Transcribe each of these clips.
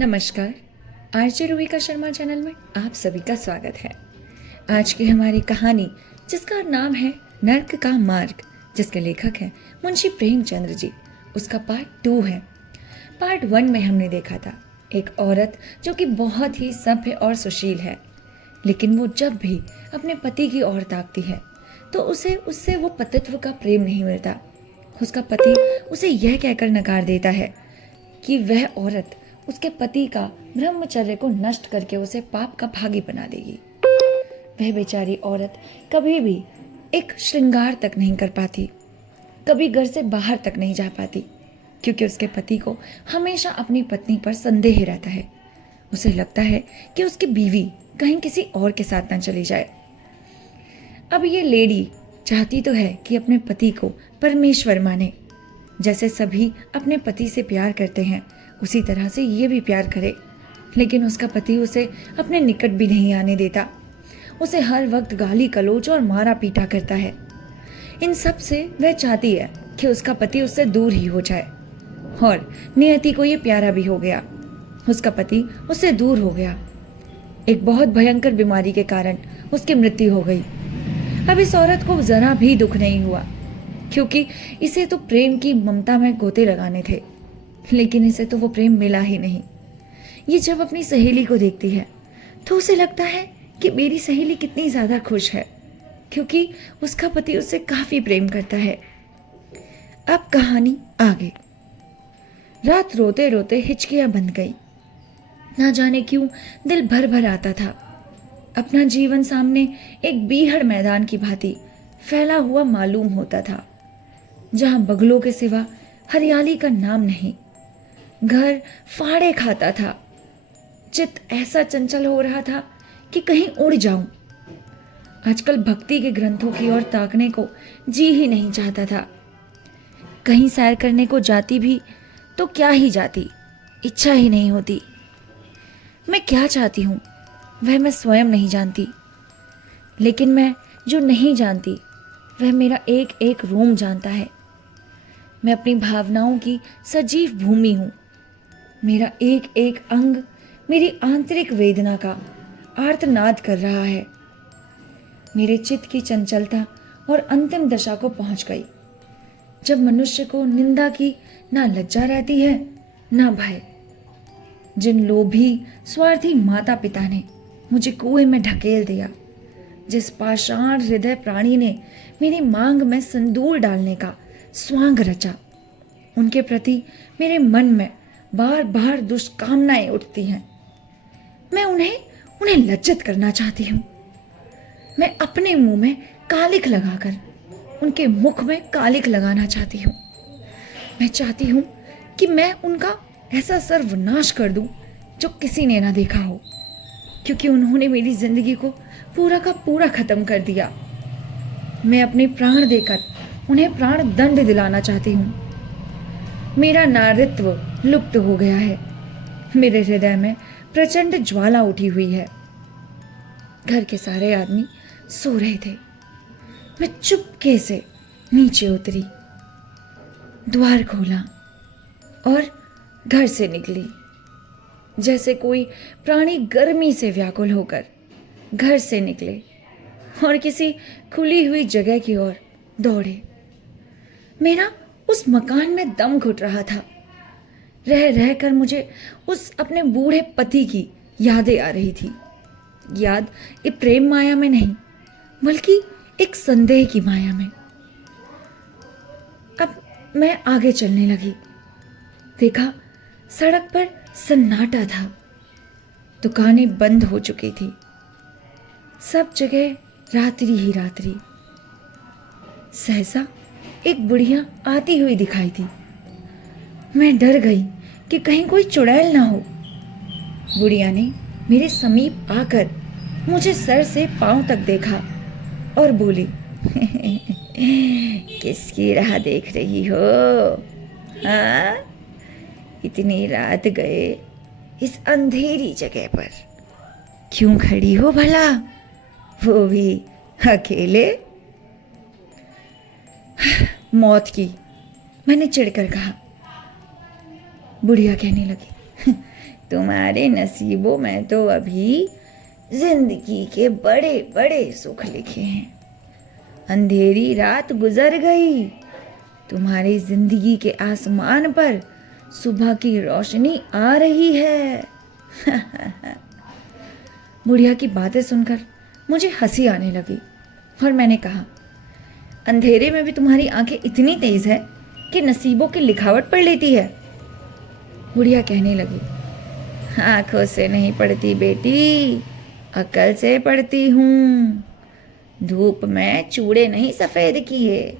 नमस्कार। RJ रोहिका Sharma channel में आप सभी का स्वागत है। आज की हमारी कहानी जिसका नाम है नर्क का मार्ग, जिसके लेखक हैं मुंशी प्रेमचंद्र जी, उसका पार्ट 2 है। पार्ट 1 में हमने देखा था एक औरत जो कि बहुत ही सभ्य और सुशील है, लेकिन वो जब भी अपने पति की ओर ताकती है तो उसे उससे वो पतित्व का प्रेम नहीं मिलता। उसका पति उसे यह कहकर नकार देता है कि वह औरत उसके पति का ब्रह्मचर्य को नष्ट करके उसे पाप का भागी बना देगी। वह बेचारी औरत कभी भी एक श्रृंगार तक नहीं कर पाती, कभी घर से बाहर तक नहीं जा पाती, क्योंकि उसके पति को हमेशा अपनी पत्नी पर संदेह रहता है। उसे लगता है कि उसकी बीवी कहीं किसी और के साथ न चली जाए। अब ये लेडी चाहती तो है कि अपने पति को परमेश्वर माने, जैसे सभी अपने पति से प्यार करते हैं उसी तरह से ये भी प्यार करे, लेकिन उसका पति उसे अपने निकट भी नहीं आने देता। उसे हर वक्त गाली गलौज और मारा पीटा करता है। इन सब से वह चाहती है कि उसका पति उससे दूर ही हो जाए, और नियति को ये प्यारा भी हो गया। उसका पति उससे दूर हो गया। एक बहुत भयंकर बीमारी के कारण उसकी मृत्यु हो गई। अब इस औरत को जरा भी दुख नहीं हुआ, क्योंकि इसे तो प्रेम की ममता में गोते लगाने थे, लेकिन इसे तो वो प्रेम मिला ही नहीं। ये जब अपनी सहेली को देखती है तो उसे लगता है कि मेरी सहेली कितनी ज्यादा खुश है, क्योंकि उसका पति उससे काफी प्रेम करता है। अब कहानी आगे। रात रोते रोते हिचकियां बंध गई। ना जाने क्यों दिल भर भर आता था। अपना जीवन सामने एक बीहड़ मैदान की भांति फैला हुआ मालूम होता था, जहां बगलों के सिवा हरियाली का नाम नहीं। घर फाड़े खाता था। चित्त ऐसा चंचल हो रहा था कि कहीं उड़ जाऊं। आजकल भक्ति के ग्रंथों की ओर ताकने को जी ही नहीं चाहता था। कहीं सैर करने को जाती भी तो क्या ही जाती, इच्छा ही नहीं होती। मैं क्या चाहती हूं वह मैं स्वयं नहीं जानती, लेकिन मैं जो नहीं जानती वह मेरा एक एक रोम जानता है। मैं अपनी भावनाओं की सजीव भूमि हूं। मेरा एक एक अंग मेरी आंतरिक वेदना का आर्तनाद कर रहा है। मेरे चित्त की चंचलता और अंतिम दशा को पहुंच गई, जब मनुष्य को निंदा की ना लज्जा रहती है ना भय। जिन लोभी स्वार्थी माता पिता ने मुझे कुएं में ढकेल दिया, जिस पाषाण हृदय प्राणी ने मेरी मांग में संदूर डालने का स्वांग रचा, उनके प्रति मेरे मन में बार बार दुष्कामनाएं उठती हैं। मैं उन्हें लज्जित करना चाहती हूँ। मैं अपने मुंह में कालिख लगाकर उनके मुख में कालिख लगाना चाहती हूँ। मैं चाहती हूँ कि मैं उनका ऐसा सर्वनाश कर दूं जो किसी ने ना देखा हो, क्योंकि उन्होंने मेरी जिंदगी को पूरा का पूरा खत्म कर दिया। मैं अपने प्राण देकर उन्हें प्राण दंड दिलाना चाहती हूँ। मेरा नारित्व लुप्त हो गया है। मेरे हृदय में प्रचंड ज्वाला उठी हुई है। घर के सारे आदमी सो रहे थे। मैं चुपके से नीचे उतरी, द्वार खोला और घर से निकली, जैसे कोई प्राणी गर्मी से व्याकुल होकर घर से निकले और किसी खुली हुई जगह की ओर दौड़े। मेरा उस मकान में दम घुट रहा था। रह रह कर मुझे उस अपने बूढ़े पति की यादें आ रही थी। याद एक प्रेम माया में नहीं, बल्कि एक संदेह की माया में। अब मैं आगे चलने लगी। देखा सड़क पर सन्नाटा था। दुकानें बंद हो चुकी थी। सब जगह रात्रि ही रात्रि। सहसा एक बुढ़िया आती हुई दिखाई दी। मैं डर गई कि कहीं कोई चुड़ैल ना हो। बुढ़िया ने मेरे समीप आकर मुझे सर से पांव तक देखा और बोली, किसकी राह देख रही हो? हाँ, इतनी रात गए इस अंधेरी जगह पर क्यों खड़ी हो भला, वो भी अकेले? मौत की, मैंने चिढ़कर कहा। बुढ़िया कहने लगी, तुम्हारे नसीबों में तो अभी जिंदगी के बड़े बड़े सुख लिखे हैं। अंधेरी रात गुजर गई, तुम्हारी जिंदगी के आसमान पर सुबह की रोशनी आ रही है। बुढ़िया की बातें सुनकर मुझे हंसी आने लगी और मैंने कहा, अंधेरे में भी तुम्हारी आंखें इतनी तेज है कि नसीबों की लिखावट पढ़ लेती है। बुढ़िया कहने लगी, आंखों से नहीं पढ़ती बेटी, अकल से पढ़ती हूँ। धूप में चूड़े नहीं सफेद किए,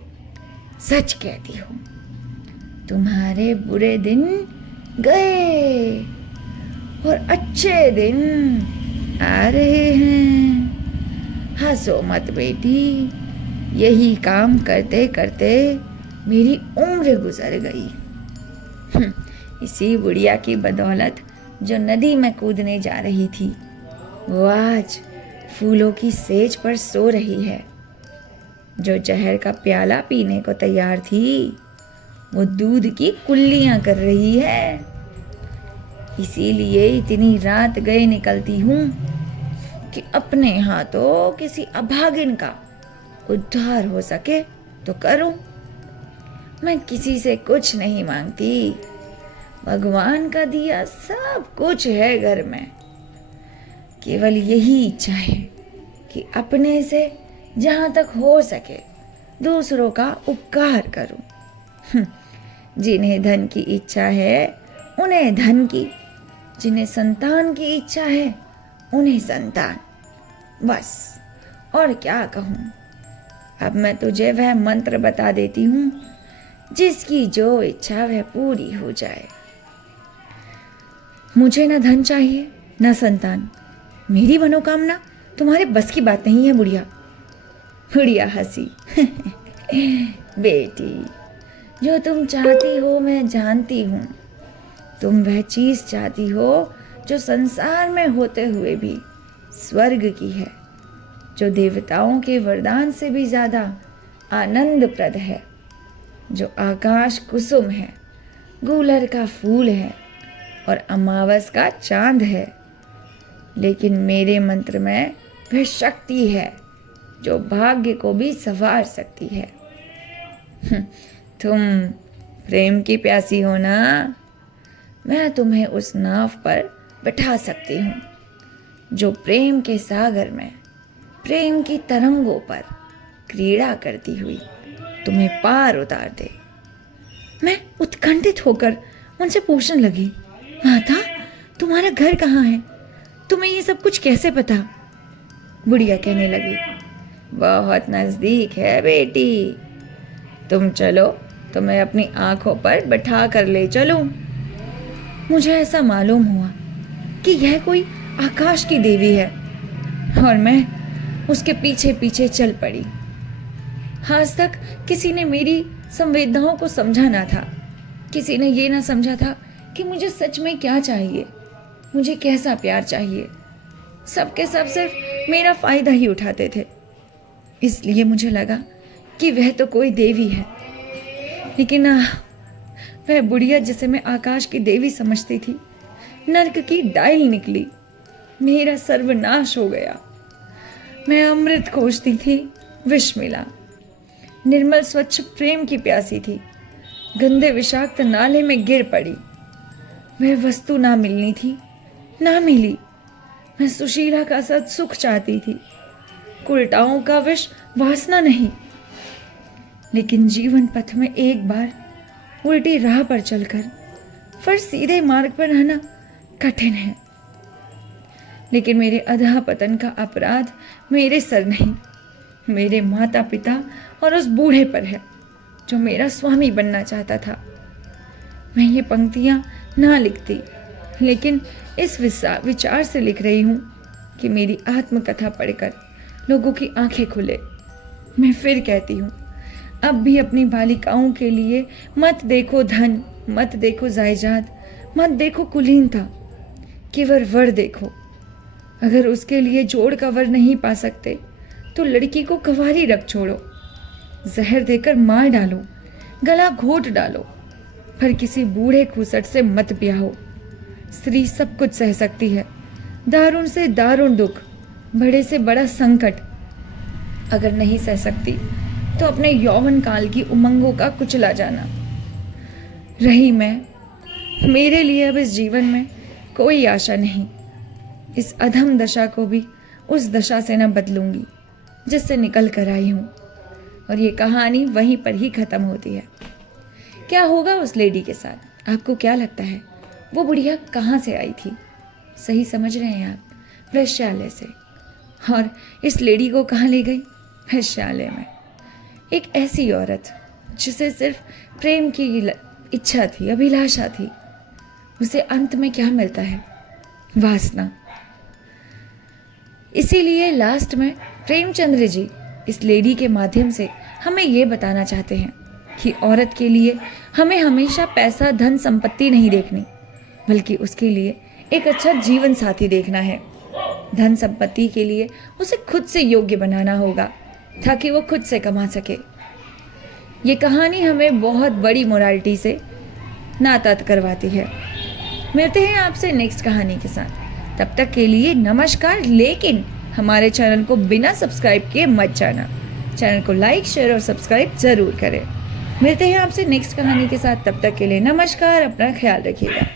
सच कहती हूँ। तुम्हारे बुरे दिन गए और अच्छे दिन आ रहे हैं। हंसो मत बेटी, यही काम करते करते मेरी उम्र गुजर गई। इसी बुढ़िया की बदौलत जो नदी में कूदने जा रही थी, वो आज फूलों की सेज पर सो रही है। जो जहर का प्याला पीने को तैयार थी, वो दूध की कुल्लियां कर रही है। इसीलिए इतनी रात गए निकलती हूँ कि अपने हाथों किसी अभागिन का उद्धार हो सके तो करूं। मैं किसी से कुछ नहीं मांगती, भगवान का दिया सब कुछ है घर में। केवल यही इच्छा है कि अपने से जहां तक हो सके दूसरों का उपकार करूं। जिन्हें धन की इच्छा है उन्हें धन की, जिन्हें संतान की इच्छा है उन्हें संतान, बस और क्या कहूं। अब मैं तुझे वह मंत्र बता देती हूं जिसकी जो इच्छा वह पूरी हो जाए। मुझे न धन चाहिए न संतान, मेरी मनोकामना तुम्हारे बस की बात नहीं है बुढ़िया। बुढ़िया हंसी। बेटी, जो तुम चाहती हो मैं जानती हूँ। तुम वह चीज चाहती हो जो संसार में होते हुए भी स्वर्ग की है, जो देवताओं के वरदान से भी ज्यादा आनंदप्रद है, जो आकाश कुसुम है, गूलर का फूल है और अमावस का चांद है। लेकिन मेरे मंत्र में वह शक्ति है जो भाग्य को भी संवार सकती है। तुम प्रेम की प्यासी हो ना, मैं तुम्हें उस नाव पर बैठा सकती हूँ जो प्रेम के सागर में प्रेम की तरंगों पर क्रीड़ा करती हुई तुम्हें पार उतार दे। मैं उत्कंठित होकर उनसे पूछने लगी, माता तुम्हारा घर कहाँ है? तुम्हें ये सब कुछ कैसे पता? बुढ़िया कहने लगी, बहुत नजदीक है बेटी, तुम चलो तो मैं अपनी आंखों पर बैठा कर ले चलूं। मुझे ऐसा मालूम हुआ कि यह कोई आकाश की देवी है और मैं उसके पीछे पीछे चल पड़ी। आज तक किसी ने मेरी संवेदनाओं को समझा ना था, किसी ने ये ना समझा था कि मुझे सच में क्या चाहिए, मुझे कैसा प्यार चाहिए। सबके सब सिर्फ मेरा फायदा ही उठाते थे। इसलिए मुझे लगा कि वह तो कोई देवी है, लेकिन वह बुढ़िया जिसे मैं आकाश की देवी समझती थी, नर्क की डायल निकली। मेरा सर्वनाश हो गया। मैं अमृत खोजती थी, विष मिला। निर्मल स्वच्छ प्रेम की प्यासी थी, गंदे विषाक्त नाले में गिर पड़ी। वह वस्तु ना मिलनी थी, ना मिली। मैं सुशीला का सद सुख चाहती थी, कुलटाओं का विष वासना नहीं। लेकिन जीवन पथ में एक बार उल्टी राह पर चलकर फिर सीधे मार्ग पर रहना कठिन है। लेकिन मेरे अधः पतन का अपराध मेरे सर नहीं, मेरे माता पिता और उस बूढ़े पर है जो मेरा स्वामी बनना चाहता था। मैं ये पंक्तियां ना लिखती, लेकिन इस विचार से लिख रही हूँ कि मेरी आत्मकथा पढ़कर लोगों की आंखें खुले। मैं फिर कहती हूँ, अब भी अपनी बालिकाओं के लिए मत देखो धन, मत देखो जायदाद, मत देखो कुलीनता, केवल वर देखो। अगर उसके लिए जोड़ का वर नहीं पा सकते तो लड़की को कंवारी रख छोड़ो, जहर देकर मार डालो, गला घोट डालो, पर किसी बूढ़े खूसट से मत ब्याहो। स्त्री सब कुछ सह सकती है, दारुण से दारुण दुख, बड़े से बड़ा संकट। अगर नहीं सह सकती तो अपने यौवन काल की उमंगों का कुचला जाना। रही मैं, मेरे लिए अब इस जीवन में कोई आशा नहीं। इस अधम दशा को भी उस दशा से न बदलूंगी जिससे निकल कर आई हूँ। और ये कहानी वहीं पर ही खत्म होती है। क्या होगा उस लेडी के साथ? आपको क्या लगता है? वो बुढ़िया कहाँ से आई थी? सही समझ रहे हैं आप, वेश्यालय से। और इस लेडी को कहाँ ले गई? वेश्यालय में। एक ऐसी औरत जिसे सिर्फ प्रेम की इच्छा थी, अभिलाषा थी, उसे अंत में क्या मिलता है? वासना। इसीलिए लास्ट में प्रेमचंद्र जी इस लेडी के माध्यम से हमें ये बताना चाहते हैं कि औरत के लिए हमें हमेशा पैसा, धन, संपत्ति नहीं देखनी, बल्कि उसके लिए एक अच्छा जीवन साथी देखना है। धन संपत्ति के लिए उसे खुद से योग्य बनाना होगा ताकि वो खुद से कमा सके। ये कहानी हमें बहुत बड़ी मोरालिटी से नाता करवाती है। मिलते हैं आपसे नेक्स्ट कहानी के साथ। तब तक के लिए नमस्कार। लेकिन हमारे चैनल को बिना सब्सक्राइब किए मत जाना। चैनल को लाइक, शेयर और सब्सक्राइब जरूर करें। मिलते हैं आपसे नेक्स्ट कहानी के साथ। तब तक के लिए नमस्कार। अपना ख्याल रखिएगा।